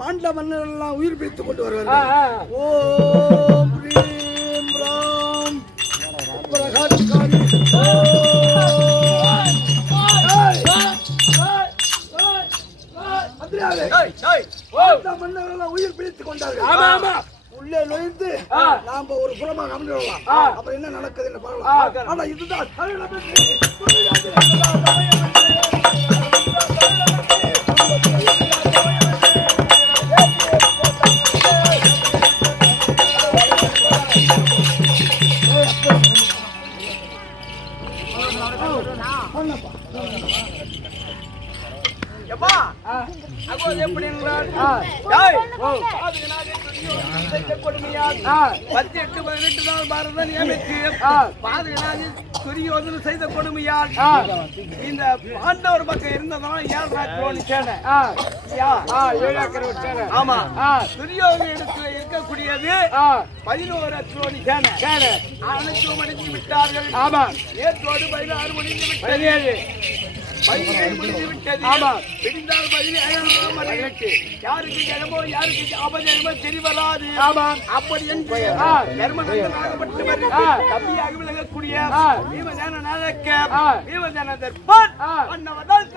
மாண்ட மன்னர் எல்லாம் உயிர் பிடித்துக் கொண்டு வருவார்கள். ஓம் ரீம் ராம் பிரகாஷ்காரி மன்னர் எல்லாம் உயிர் பிடித்துக் கொண்டார்கள். உள்ளே நுழைந்து நாம ஒரு புறமாக அமர்ந்துடலாம். அப்புறம் என்ன நடக்குது என்ன பார்க்கலாம். ஆனா இதுதான் செய்த கொடுமையால் இந்த பாண்டவர் பக்கம் இருந்ததால் 7 ஆமா துரியோதன இடத்துல இருக்கக்கூடியது 11 கோடி சேனை அனைத்தும் அடித்து விட்டார்கள். ஆமா நேற்றோடு 16 முடிந்து விட்டது. 17 முடிந்து விட்டது. ஆமா பிடிந்தால் 17 யாருக்கு ஜனமோ யாருக்கு அபஜனமோ தெரிவராது. ஆமா அப்படி என்று தர்மநந்தனாகப்பட்டு தம்பியாக விளங்கக்கூடிய பீமசேன நாயக்க பீமசேன தர்பான் அன்னவதால்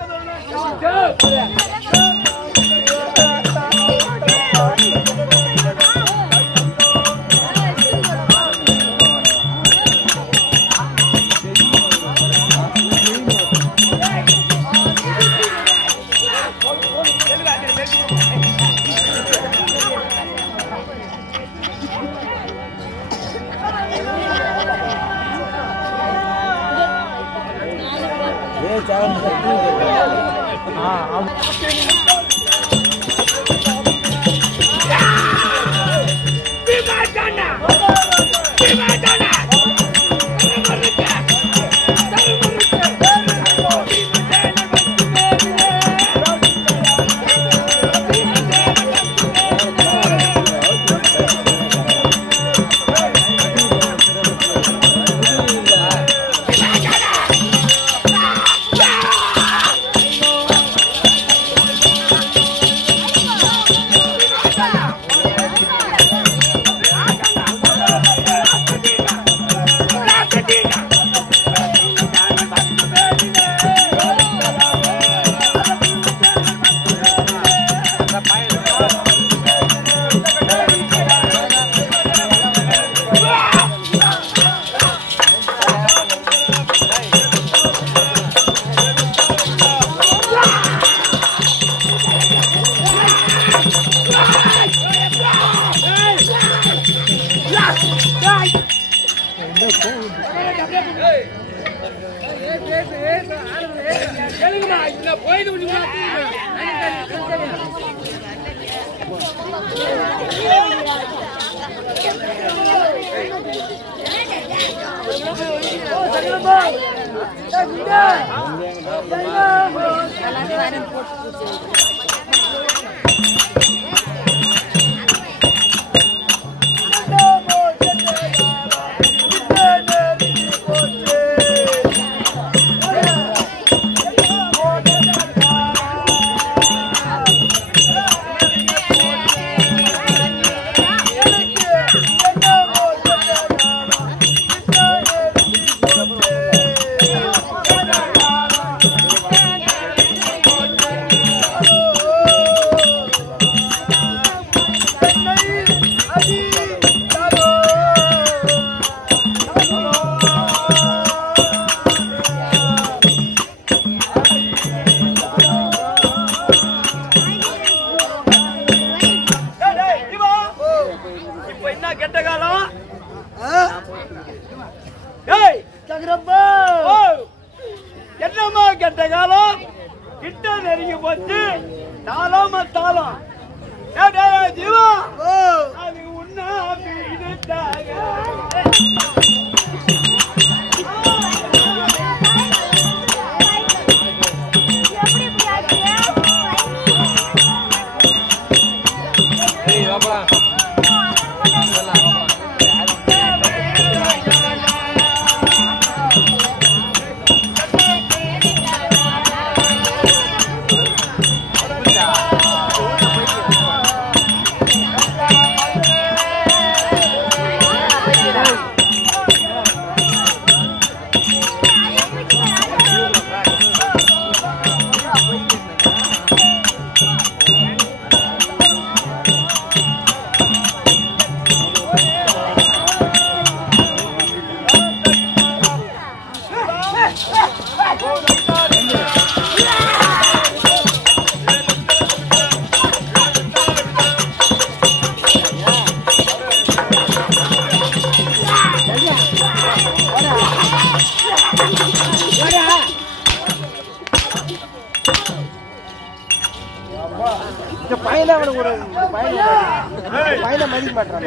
என்னமா கெட்ட காலம் கிட்ட நெருங்கி போச்சு. தாளமா தாளம் ஜீவா அது உன்னா பையனை மதிக்க மாட்டான்.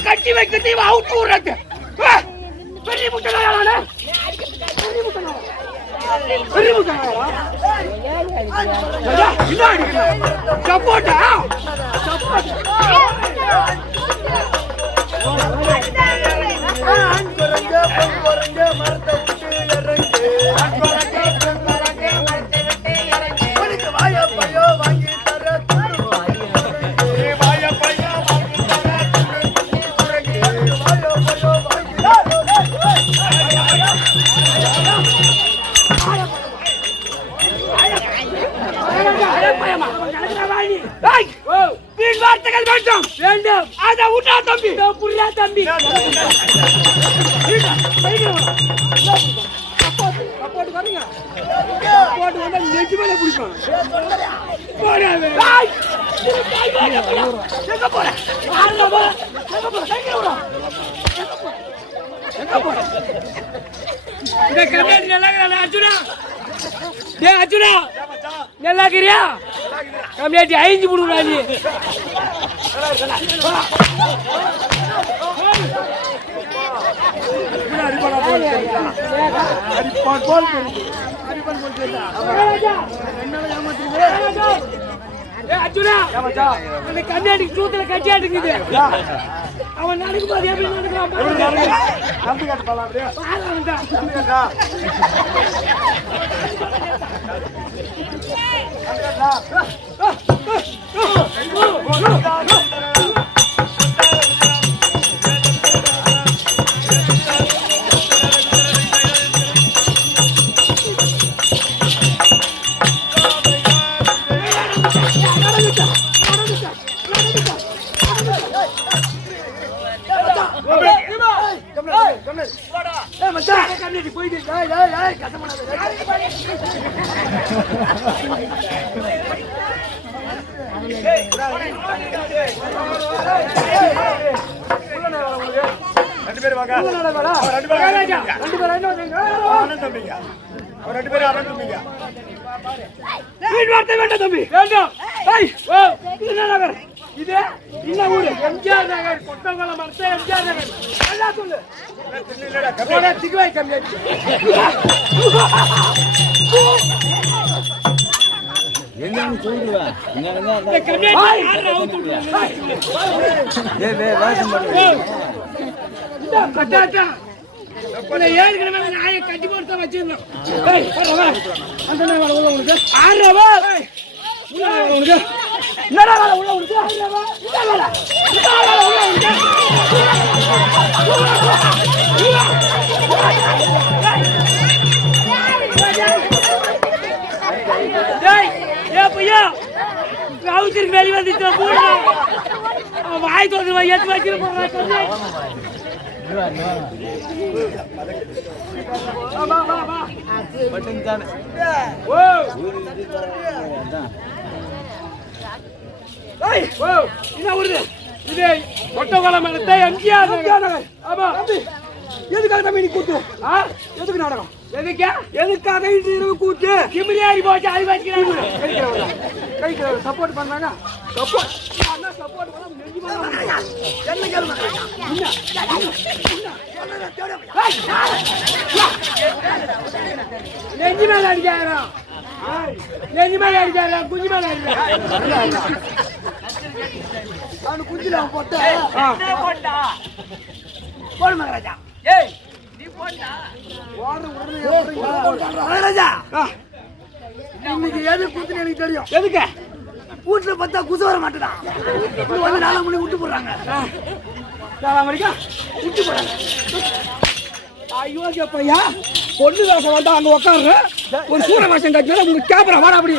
கட்டி வைக்கிறது அவுத்து விடுறது பெரிய முட்டை சப்போட்டா வார்த்தைகள் வேண்டும் வேண்டும் அத உண்ணா தம்பி புரியா தம்பி சப்போர்ட் வரீங்க சப்போர்ட் வந்து நெஞ்சு மேல பிடிக்கும் போறாவே எங்க போற இந்த கமெண்ட் நல்லா இருக்கா அர்ஜுனா டேய் அர்ஜுனா நல்லா இருக்கறியா கமெண்ட் ஐந்து புடுடா நீ போல் தெரியுதா? அடிப்பான் போல் தெரியுது. அடிப்பான் போல் தெரியுதா? என்னால ஏமாத்துறீங்க? அர்ஜுனா அந்த கண்ணாடிக்கு சூத்துல கட்டியாட்டுக்குது. அவன் நடக்கும் போது எப்படி நடக்கிறான்? நம்பி காட்டு பாலாம் அப்படியே. நம்பி காட்டா. கண்ணாடி போயிட்டு ரெண்டு பேரும் வாங்க. ரெண்டு பேரும் அண்ணன் தம்பிங்க. வார்த்தை வேண்டாம் தம்பி வேண்டாம். இது என்ன நகர்? இது என்ன ஊரு? எம்ஜிஆர் நகர். கொட்டங்குளம் அடுத்த எம்ஜிஆர் நகர். நல்லா சொல்லு. திகுவாய் கம்மியாச்சு. ஏழுக்கிழமை நாயை கட்டி போட்டு வச்சிருந்தோம். என்னடா வேலை உள்ள உனக்கு? கவுச்சிருக்கு வெளி வந்துச்சு வாய் தோற்று எடுத்து வச்சிருக்க இது கொட்டகுளம் எடுத்த எம்ஜிஆர் நகர். ஆமா எதுக்காக தம்பி நீ கூத்து? எதுக்கு நாடகம்? எதுக்காக இன்று இரவு கூத்து? கிமிரியாரி போச்சு அது வச்சுக்கிறாங்க. கைக்கு சப்போர்ட் பண்றாங்க. சப்போர்ட் பண்ணா நெஞ்சு மேல என்ன கேளுங்க? நெஞ்சு மேல அடிக்காரா? நெஞ்சு மேல அடிக்காரா? குஞ்சு மேல அடிக்காரா? அவனு குஞ்சில போட்ட போடு மகாராஜா. நீ போட்டா மகாராஜா இன்னைக்கு எது கூத்துன்னு எனக்கு தெரியும். எதுக்கு? வீட்டுல பார்த்தா குசு வர மாட்டேதான். வந்து 4 மணி விட்டு போடுறாங்க. விட்டு போறாங்க. ஐயோ பையா பொண்ணு வேஷம் வந்தா அங்க உட்காரு. ஒரு சூர வேஷம் கட்டினா உங்களுக்கு கேப்பறா வாடா அப்படி.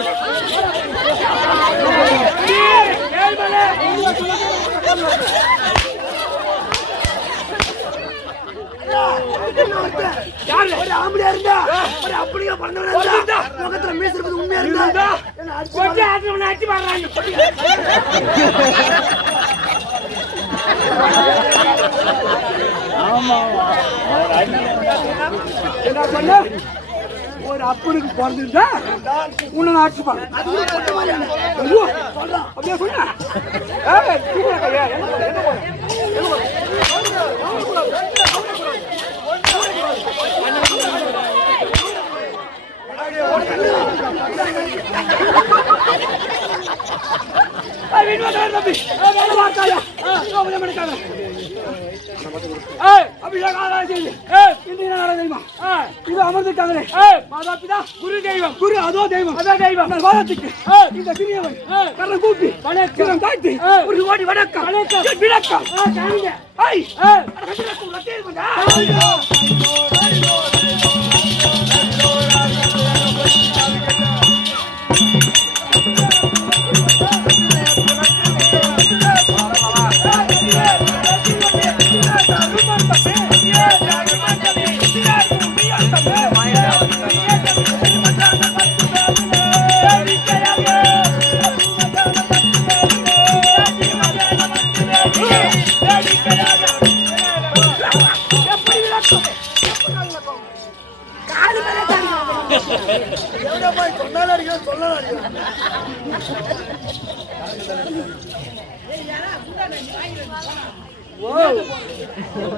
ஒரு ஆம்பளையா இருந்தா ஒரு அப்படியே பண்ணவனா இருந்தா முகத்துல மீசை இருக்குது உண்மையா இருந்தா கொட்டி ஆட்டவன அடி மாறாங்க. ஆமா என்ன பண்ண ஒரு அப்பனுக்கு பிறந்திருந்தா உன்னை ஆட்சிப்பாங்க. அப்படியே சொன்ன இது அமர்ந்திருக்காங்களே மாதா பிதா குரு தெய்வம். குரு அதோ தெய்வம். அதோ தெய்வம். வாதத்துக்கு இந்த சிறியவன் கரணம் கூப்பி வணக்கம் தாழ்த்தி ஒரு ஓடி வணக்கம் விளக்கம்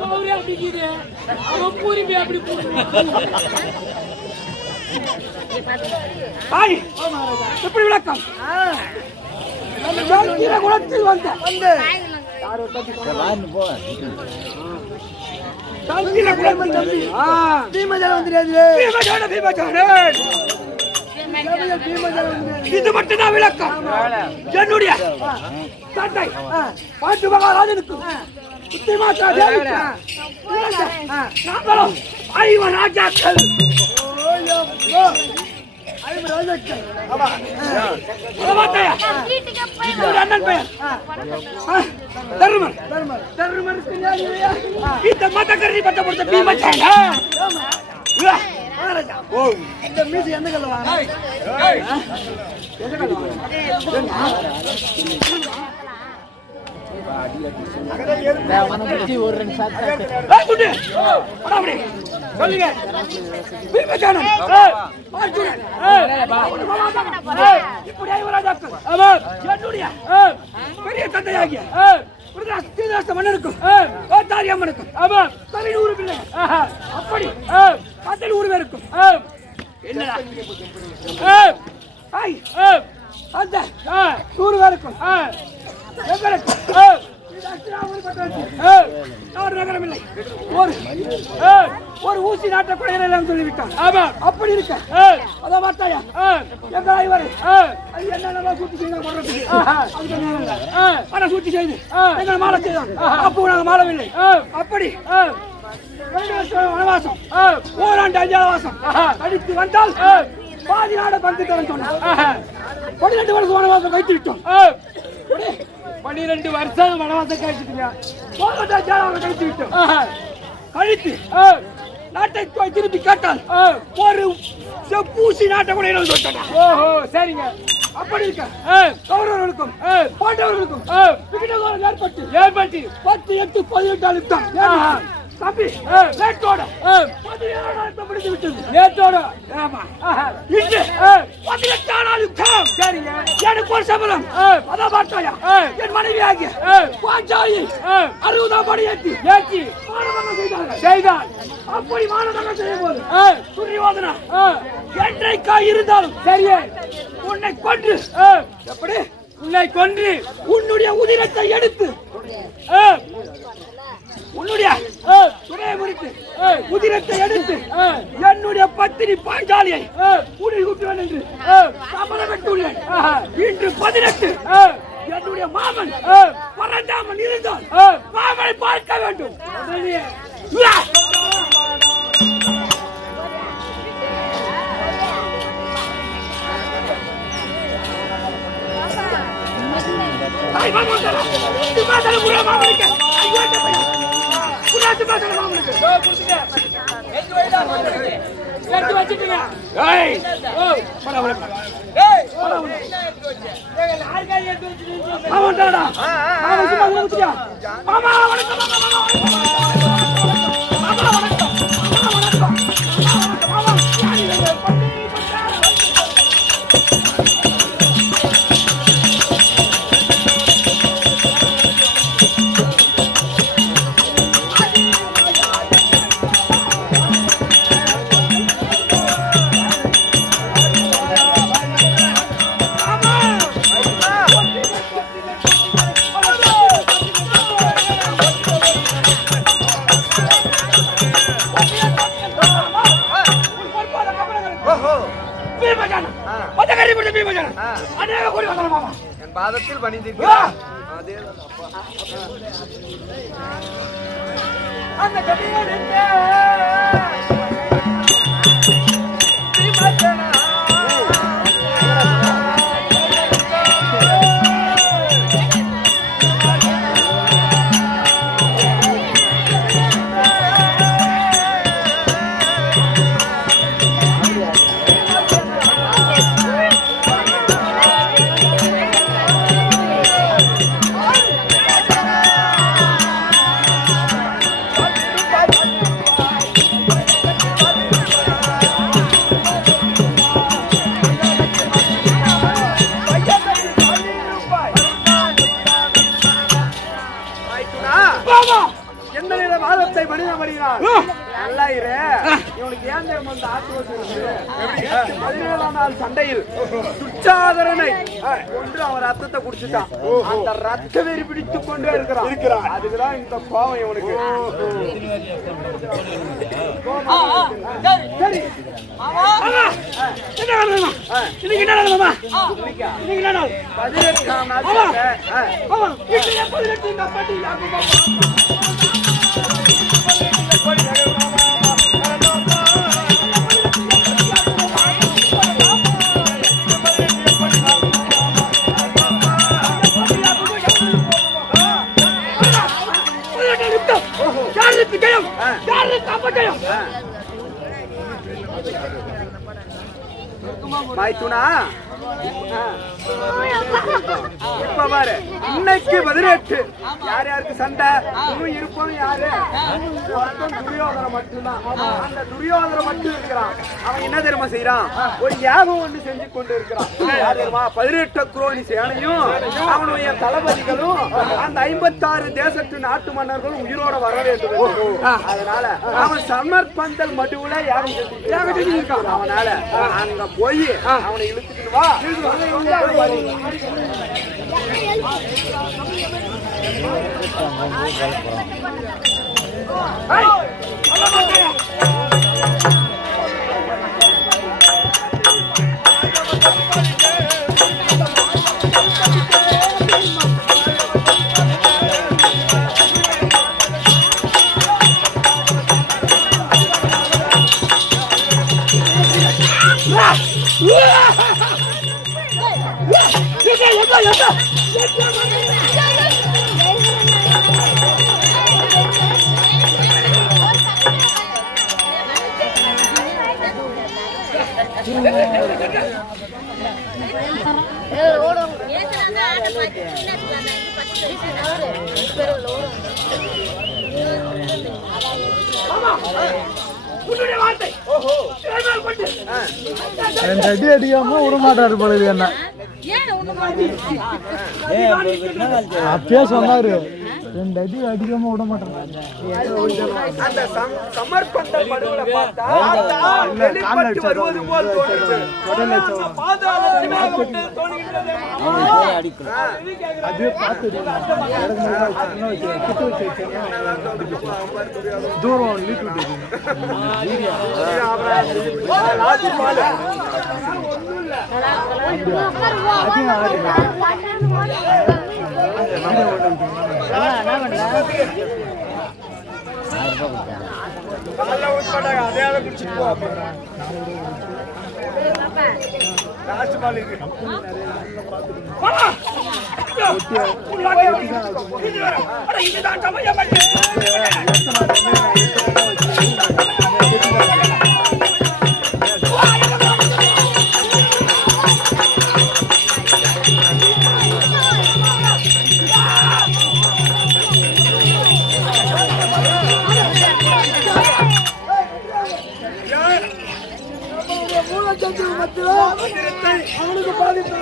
அவரே அப்படி கீது அவன் பூரிமே அப்படி தாய் எப்படி விளக்கம் குளத்தில் வந்த இது மட்டும்தான் விளக்கம். என்னுடைய தந்தை பாட்டு மகாராஜனுக்கு நாங்களும் 5 ராஜாக்கள். அண்ணன் பெயர் தருமர். தருமருக்கு இந்த மதக்கரி பட்டப்படுத்த பீமச்சாங்க. இந்த மீது எந்த கல்ல பெரிய தந்தையாகிய மன்னனுக்கும் அம்மனுக்கும் 100 பிள்ளைகள். அப்படி 100 பேருக்கும் என்னடா அந்த 100 பேருக்கும் நகரமில்லை. ஒரு ஊசி நாட்ட குறையெல்லாம் சொல்லிவிட்டான். அப்படி இருக்க அத பார்த்தாயா என்ன சூழ்ச்சி செய்து எங்களை மாற செய்தான். அப்போ நாங்கள் மாறவில்லை. அப்படி 2 வருஷம் வனவாசம், ஓராண்டு 5 வாசம் அடித்து வந்தால் பாதி நாட பங்கு தரேன் சொன்னான். 12 வருஷம் வனவாசம் வைத்து விட்டோம். 12 வருஷம் வனவாசம் கழிச்சுட்டீங்க. கழித்து விட்டோம். கழித்து நாட்டை திருப்பி கேட்டால் ஒரு பூசி நாட்டை கூட என்ன சொல்லிட்டாங்க. ஓஹோ சரிங்க. அப்படி இருக்க கௌரவர்களுக்கும் பாண்டவர்களுக்கும் ஏற்பட்டு 10, 8, 18 அழுத்தம் தம்பி நேற்றோட 17 முடிந்து விட்டது. நேற்றோட இன்று 18 அழுத்தம். சரிங்க. எனக்கு ஒரு சபலம் அதான் பார்த்தாயா என் மனைவி ஆகிய பாஞ்சாலியை 60 படி ஏற்றி மானதங்கம் செய்தார். அப்படி மானதங்கம் செய்யும் போது துரியோதனா என்றைக்கா இருந்தாலும் சரியே உன்னை கொன்று எப்படி உன்னை கொன்று உன்னுடைய உதிரத்தை எடுத்து உன்னுடைய துணையை முறித்து உதிரத்தை எடுத்து என்னுடைய பத்தினி பாஞ்சாலியை உடல் கூட்டுவேன் என்று சபதம் பெற்றுள்ளேன். இன்று 18 என்னுடைய மாமன் பரந்தாமன் இருந்தால் மாமனை பார்க்க வேண்டும். என் பாதத்தில் பணிந்து நாள் சண்டையில் துச்சாதரனை கொன்று அவன் ரத்தத்தை குடிச்சுட்டான். அந்த ரத்த வெறி பிடித்துக் கொண்டே இருக்கிறான். அதுக்குதான் இந்த கோவம் இவனுக்கு. சரி என்ன நடந்ததுமா? இன்னைக்கு என்ன நடந்ததுமா? இன்னைக்கு என்ன நாள்? 18ஆம் நாள் சண்டை. ஆமா இன்னைக்கு 18 இந்த பாட்டி யாக்குமா மைத்துனா இப்ப பாரு, இன்னைக்கு 18 யார் யாருக்கு சண்டை இன்னும் இருப்போம். யாரு துரியோதனை மட்டும்தான். அந்த துரியோதனை மட்டும் இருக்கிறான். அவன் என்ன தெரியுமா செய்யறான்? ஒரு யாகம் ஒண்ணு செஞ்சு கொண்டு இருக்கிறான். யார் தெரியுமா? 18 குரோனி சேனையும் அவனுடைய தளபதிகளும் அந்த 56 தேசத்து நாட்டு மன்னர்களும் உயிரோட வர வேண்டும். அதனால அவன் சமர்பந்தல் மடுவுல யாகம் செஞ்சிருக்கான். அவனால அங்க போய் அவனை இழுத்துக்கிட்டு வா. அடி அடிக்காம விட மாட்டாரு போல என்ன அப்பயே சொன்னாரு. 2 அடி அடிக்காம விட மாட்டாங்க. அந்த சமர்ப்பந்த படுவல பார்த்தா வெளிப்பட்டு வருவது போல் தோணுது. அது பார்த்து தூரம் லீட் அவனுக்கு பாதிப்பு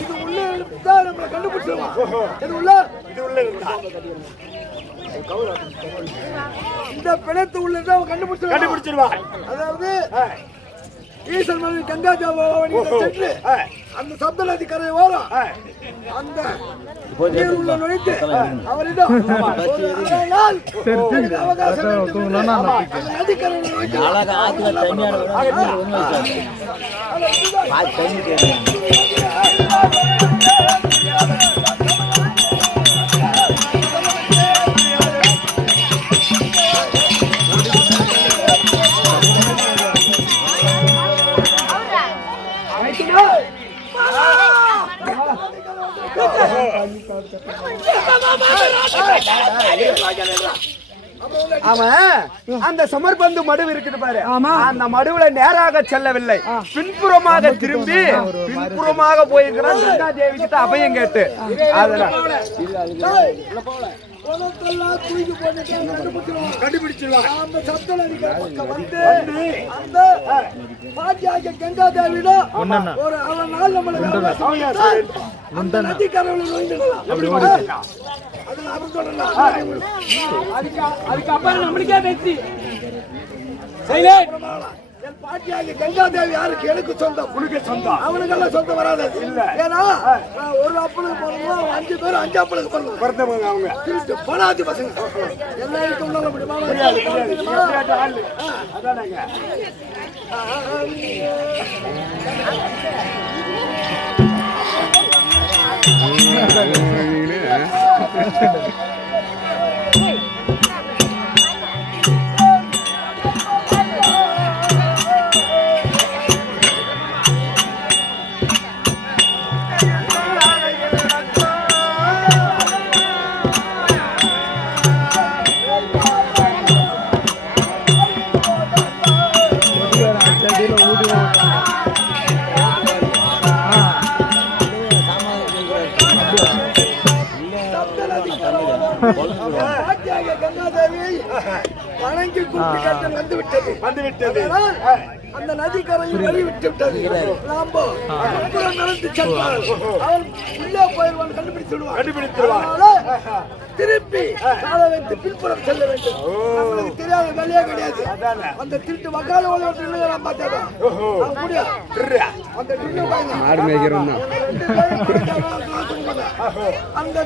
இது உள்ள இருந்தா நம்மளை கண்டுபிடிச்சிருவான். இது உள்ள இந்த பிணத்து உள்ள இருந்தா அவன் கண்டுபிடிச்சிருவான். அதாவது ஈசன் மனைவி கங்கா சென்று அந்த சப்த நதி கரை ஓரம் அந்த நீர் உள்ள நுழைத்து அவரிடம் அவகாசம் நதிக்கரையில் அவன் அந்த சமர்பந்து மடுவு இருக்குது பாரு. அந்த மடுவுல நேராக செல்லவில்லை, பின்புறமாக திரும்பி பின்புறமாக போயிருக்கிறான். கங்கா தேவி கிட்ட அபயம் கேட்டு கண்டுபிடிச்சிருவான். அந்த சப்த நதி வந்து அந்த பாட்டியாக கங்கா தேவியிடம் ஒரு அவன் நாள் அந்த நதி கரையில் அதுக்கு அப்புறம் நம்மளுக்கே வெற்றி. என் பாட்டியாகிய கங்காதேவி யாருக்கு? எனக்கு சொந்தம். உனக்கு சொந்தம். அவனுக்கெல்லாம் சொந்தம் வராது. இல்ல. ஏன்னா நான் ஒரு அப்பனுக்கு பிறந்தோம், 5 பேர் 5 அப்பனுக்கு பிறந்தோம். பிறந்தவங்க அவங்க. திருட்டு பணாதி பசங்க. எல்லாம் இருக்க உள்ள முடியுமா? அதானங்க. பாட்டியாகிய கங்காதேவி வணங்கி கூப்பிட்டு கேட்டல் வந்து விட்டது. அதனால் அந்த நதிக்கரையில் வழி விட்டு விட்டது. நாம அப்புறம் நடந்து சென்றால் அவன் உள்ளே போயிடுவான், கண்டுபிடித்துடுவான். அதனால திருப்பி காலை வைத்து பின்புறம் செல்ல வேண்டும். நம்மளுக்கு தெரியாத வேலையே கிடையாது. அந்த திருட்டு வக்கால நான் பார்த்தேன். அந்த திருட்டு மாடு மேய்க்கிறோம். அந்த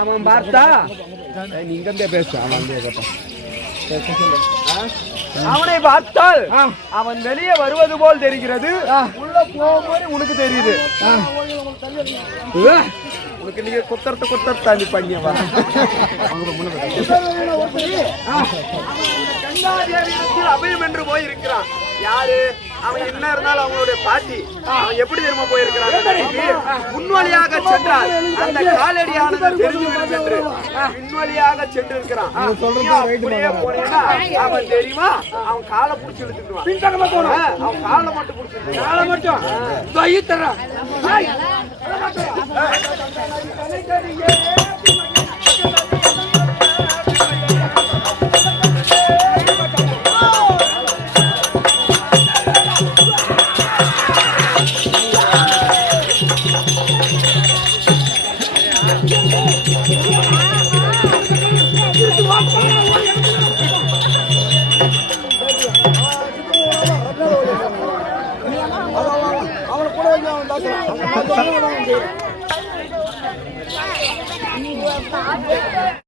அவன் பார்த்தா நீங்க பேச அவனை பார்த்தால் அவன் வெளியே வருவது போல் தெரிகிறது. உள்ள போகும்போது உனக்கு தெரியுது. உனக்கு நீங்க கொத்தரத்தை நீ பண்ணியவா? அபயம் என்று போய் இருக்கிறான். யாரு அவன்? என்ன இருந்தாலும் அவங்களுடைய பாட்டி. அவன் எப்படி தெரியுமா போயிருக்கிறான்? முன்வழியாக சென்றால் அந்த காலடியானது தெரிஞ்சுவிடும் என்று பின்வழியாக சென்று இருக்கிறான். அப்படியே போனேன்னா அவன் தெரியுமா, அவன் காலை பிடிச்சி இழுத்துக்குவான். பின்தகமா போனோம். அவன் காலை மட்டும் பிடிச்சி, காலை மட்டும் தரான். அவனை கூட வந்து அவன்